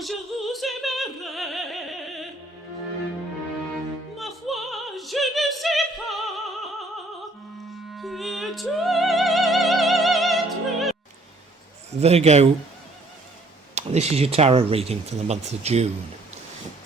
je vous aimerai. Ma foi, je ne sais pas. Peut-être. Virgo, this is your tarot reading for the month of June.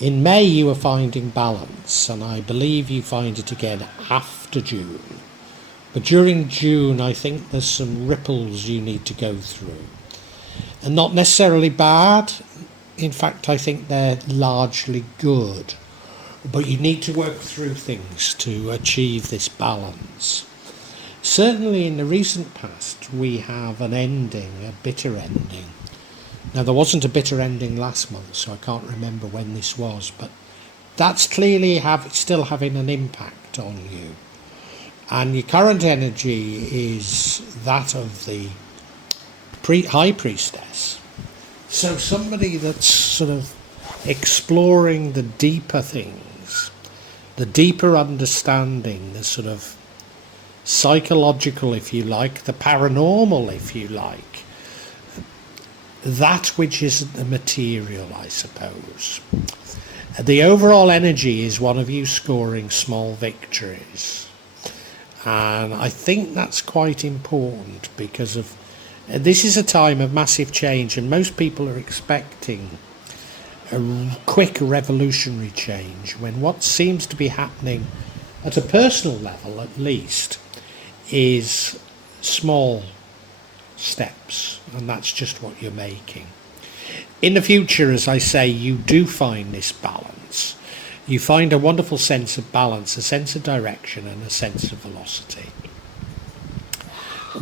In May you are finding balance, and I believe you find it again after June. But during June I think there's some ripples you need to go through. And not necessarily bad. In fact, I think they're largely good. But you need to work through things to achieve this balance. Certainly in the recent past we have an ending, a bitter ending. Now there wasn't a bitter ending last month, so I can't remember when this was, but that's clearly still having an impact on you. And your current energy is that of the High Priestess. So somebody that's sort of exploring the deeper things, the deeper understanding, the sort of psychological, if you like, the paranormal, if you like, that which isn't the material, I suppose. The overall energy is one of you scoring small victories. And I think that's quite important because this is a time of massive change, and most people are expecting a quick revolutionary change when what seems to be happening at a personal level at least is small steps, and that's just what you're making. In the future, as I say, you do find this balance. You find a wonderful sense of balance, a sense of direction and a sense of velocity.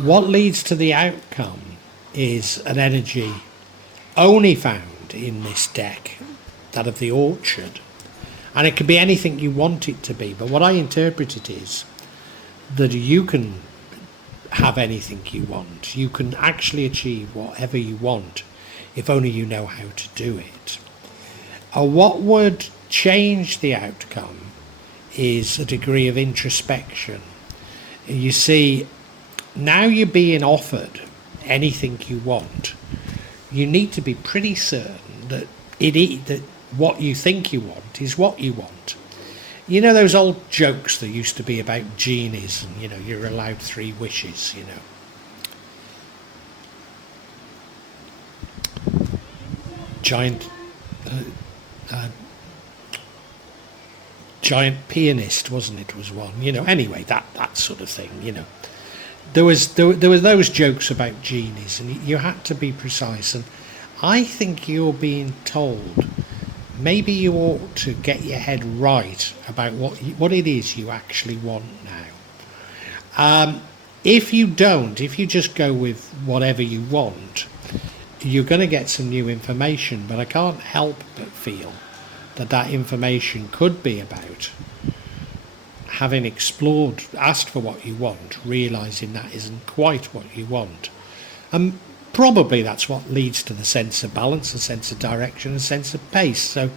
What leads to the outcome is an energy only found in this deck, that of the orchard, and it can be anything you want it to be, but what I interpret it is that you can have anything you want. You can actually achieve whatever you want if only you know how to do it. What would change the outcome is a degree of introspection. You see, now you're being offered anything you want, you need to be pretty certain that that what you think you want is what you want. You know those old jokes that used to be about genies and, you're allowed 3 wishes, Giant pianist, wasn't it, was one, anyway, that sort of thing, There were those jokes about genies, and you had to be precise, and I think you're being told maybe you ought to get your head right about what it is you actually want now. If you just go with whatever you want, you're going to get some new information, but I can't help but feel that information could be about having asked for what you want, realising that isn't quite what you want. And probably that's what leads to the sense of balance, a sense of direction, a sense of pace. So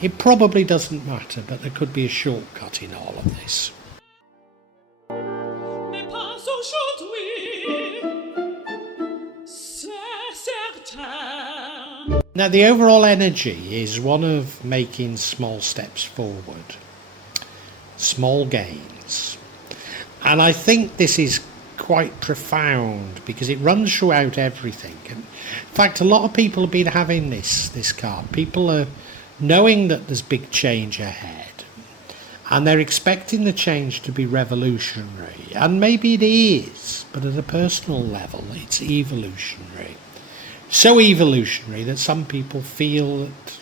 it probably doesn't matter, but there could be a shortcut in all of this. Now the overall energy is one of making small steps forward, small gains. And I think this is quite profound because it runs throughout everything. And in fact, a lot of people have been having this card. People are knowing that there's big change ahead, and they're expecting the change to be revolutionary. And maybe it is, but at a personal level, it's evolutionary. So evolutionary that some people feel that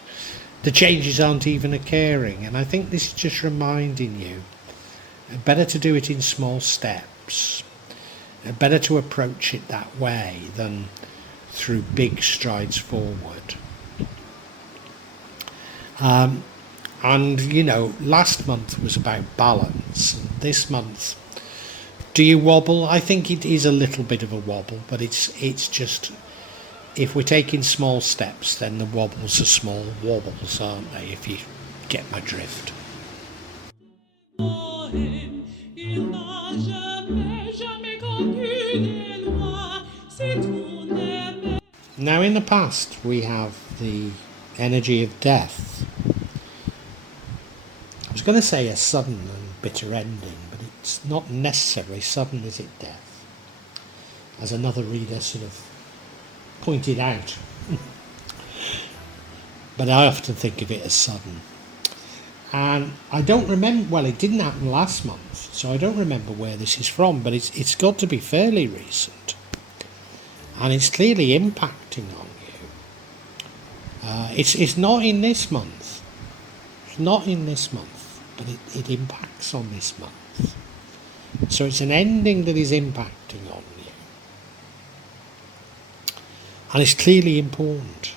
the changes aren't even occurring. And I think this is just reminding you, better to do it in small steps. Better to approach it that way than through big strides forward. And last month was about balance. And this month, do you wobble? I think it is a little bit of a wobble, but it's just, if we're taking small steps, then the wobbles are small wobbles, aren't they, if you get my drift. Now in the past we have the energy of death. I was going to say a sudden and bitter ending, but it's not necessarily sudden, is it, death? As another reader sort of pointed out. But I often think of it as sudden. And I don't remember, well, it didn't happen last month, so I don't remember where this is from, but it's got to be fairly recent. And it's clearly impacting on you. It's not in this month. It's not in this month, but it impacts on this month. So it's an ending that is impacting on you. And it's clearly important.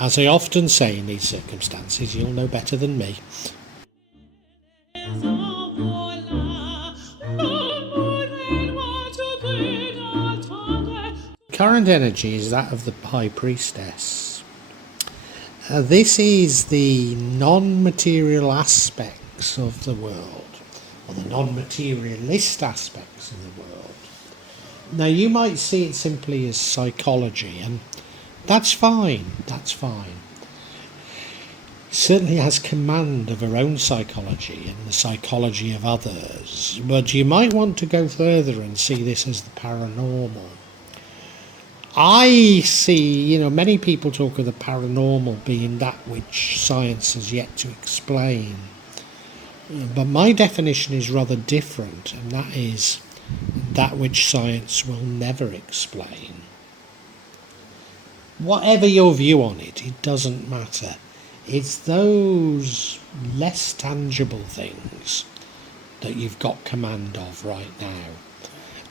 As I often say in these circumstances, you'll know better than me. Current energy is that of the High Priestess. This is the non-material aspects of the world, or the non-materialist aspects of the world. Now, you might see it simply as psychology, and that's fine, that's fine. It certainly has command of her own psychology and the psychology of others, but you might want to go further and see this as the paranormal. I see, many people talk of the paranormal being that which science has yet to explain. But my definition is rather different, and that is that which science will never explain. Whatever your view on it, it doesn't matter. It's those less tangible things that you've got command of right now.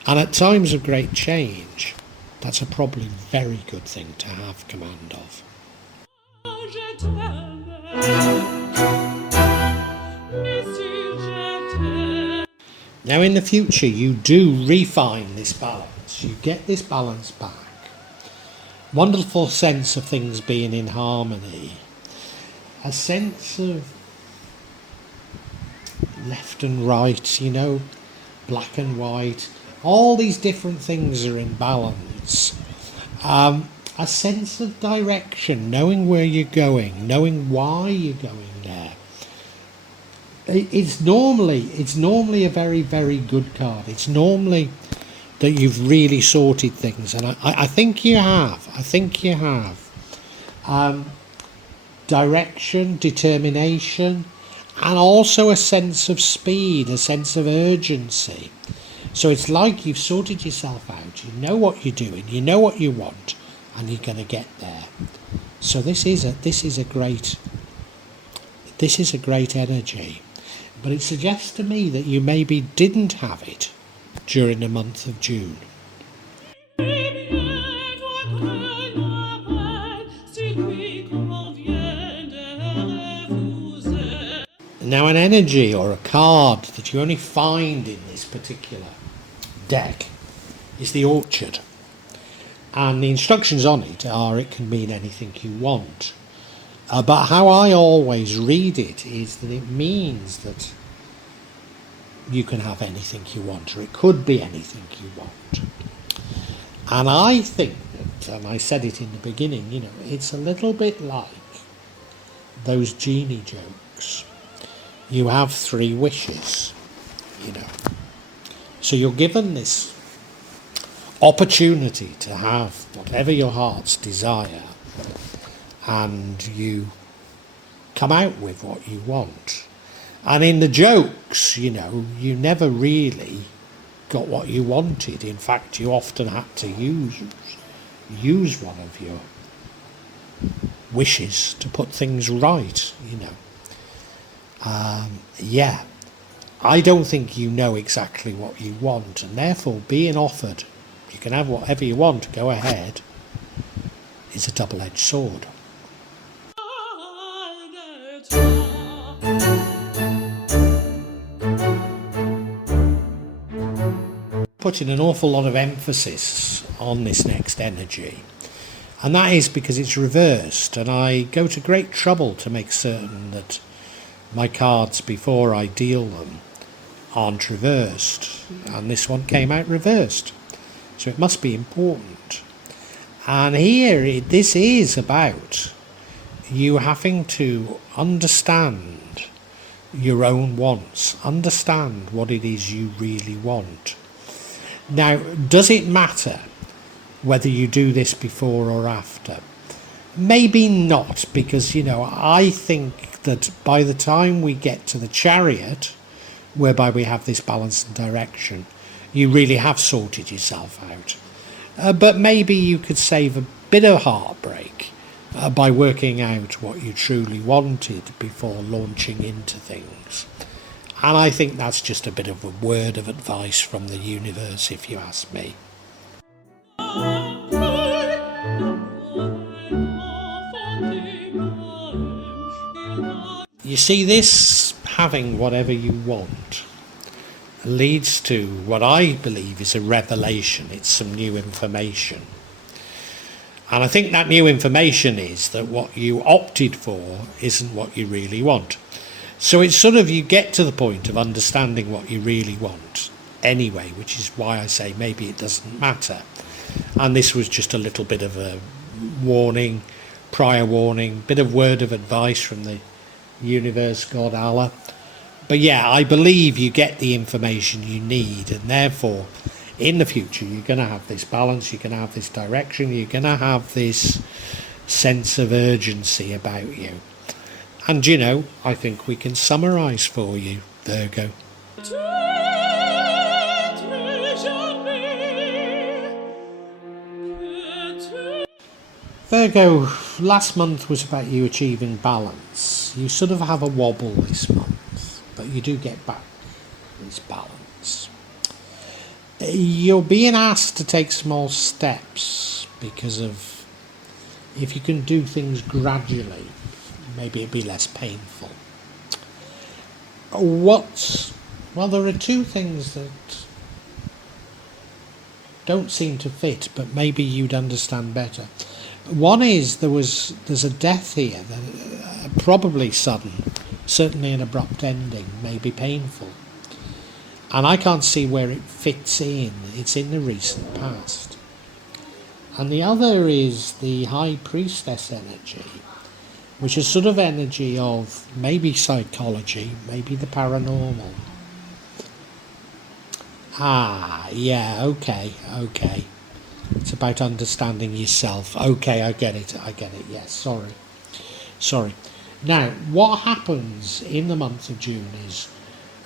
And at times of great change, that's a probably very good thing to have command of. Now in the future you do refine this balance. You get this balance back. Wonderful sense of things being in harmony. A sense of left and right, black and white. All these different things are in balance. A sense of direction, knowing where you're going, knowing why you're going there. It's normally a very, very good card. It's normally that you've really sorted things, and I think you have. I think you have. Direction, determination, and also a sense of speed, a sense of urgency. So it's like you've sorted yourself out, you know what you're doing, you know what you want, and you're going to get there. So this is a great energy. But it suggests to me that you maybe didn't have it during the month of June. Now an energy or a card that you only find in this particular deck is the Orchard. And the instructions on it are it can mean anything you want. But how I always read it is that it means that you can have anything you want, or it could be anything you want. And I think that, and I said it in the beginning, it's a little bit like those genie jokes. You have 3 wishes, So you're given this opportunity to have whatever your heart's desire, and you come out with what you want. And in the jokes, you never really got what you wanted. In fact, you often had to use one of your wishes to put things right, I don't think you know exactly what you want, and therefore being offered, you can have whatever you want, go ahead, is a double-edged sword. Putting an awful lot of emphasis on this next energy, and that is because it's reversed, and I go to great trouble to make certain that my cards before I deal them aren't reversed, and this one came out reversed, so it must be important. And here, this is about you having to understand your own wants, understand what it is you really want. Now, does it matter whether you do this before or after? Maybe not, because, I think that by the time we get to the Chariot, whereby we have this balance and direction, you really have sorted yourself out. But maybe you could save a bit of heartbreak by working out what you truly wanted before launching into things. And I think that's just a bit of a word of advice from the universe, if you ask me. You see, this having whatever you want leads to what I believe is a revelation. It's some new information. And I think that new information is that what you opted for isn't what you really want. So it's sort of, you get to the point of understanding what you really want anyway, which is why I say maybe it doesn't matter. And this was just a little bit of a warning, prior warning, bit of word of advice from the universe, God, Allah. But yeah, I believe you get the information you need, and therefore in the future you're going to have this balance, you're going to have this direction, you're going to have this sense of urgency about you. And I think we can summarise for you, Virgo. Virgo, last month was about you achieving balance. You sort of have a wobble this month, but you do get back this balance. You're being asked to take small steps because of, if you can do things gradually, maybe it'd be less painful. Well, there are two things that don't seem to fit, but maybe you'd understand better. One is there's a death here, probably sudden, certainly an abrupt ending, maybe painful. And I can't see where it fits in. It's in the recent past. And the other is the High Priestess energy, which is sort of energy of maybe psychology, maybe the paranormal. Yeah, okay. It's about understanding yourself. Okay, I get it, yes, sorry. Now, what happens in the month of June is,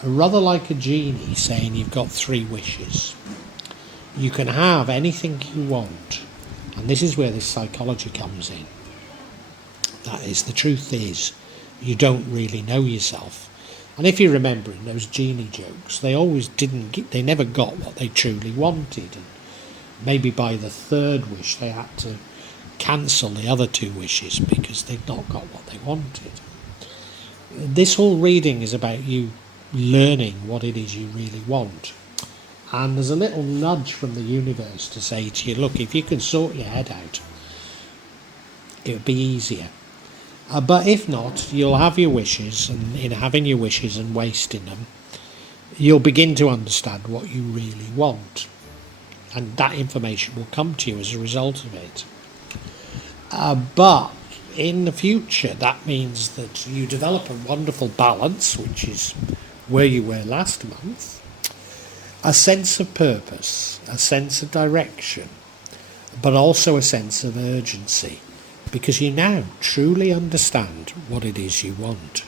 rather like a genie saying you've got 3 wishes. You can have anything you want, and this is where this psychology comes in. That is, the truth is, you don't really know yourself. And if you remember in those genie jokes, they never got what they truly wanted. And maybe by the 3rd wish they had to cancel the other 2 wishes because they'd not got what they wanted. This whole reading is about you learning what it is you really want. And there's a little nudge from the universe to say to you, look, if you can sort your head out, it would be easier. But if not, you'll have your wishes, and in having your wishes and wasting them, you'll begin to understand what you really want. And that information will come to you as a result of it. But in the future, that means that you develop a wonderful balance, which is where you were last month, a sense of purpose, a sense of direction, but also a sense of urgency, because you now truly understand what it is you want.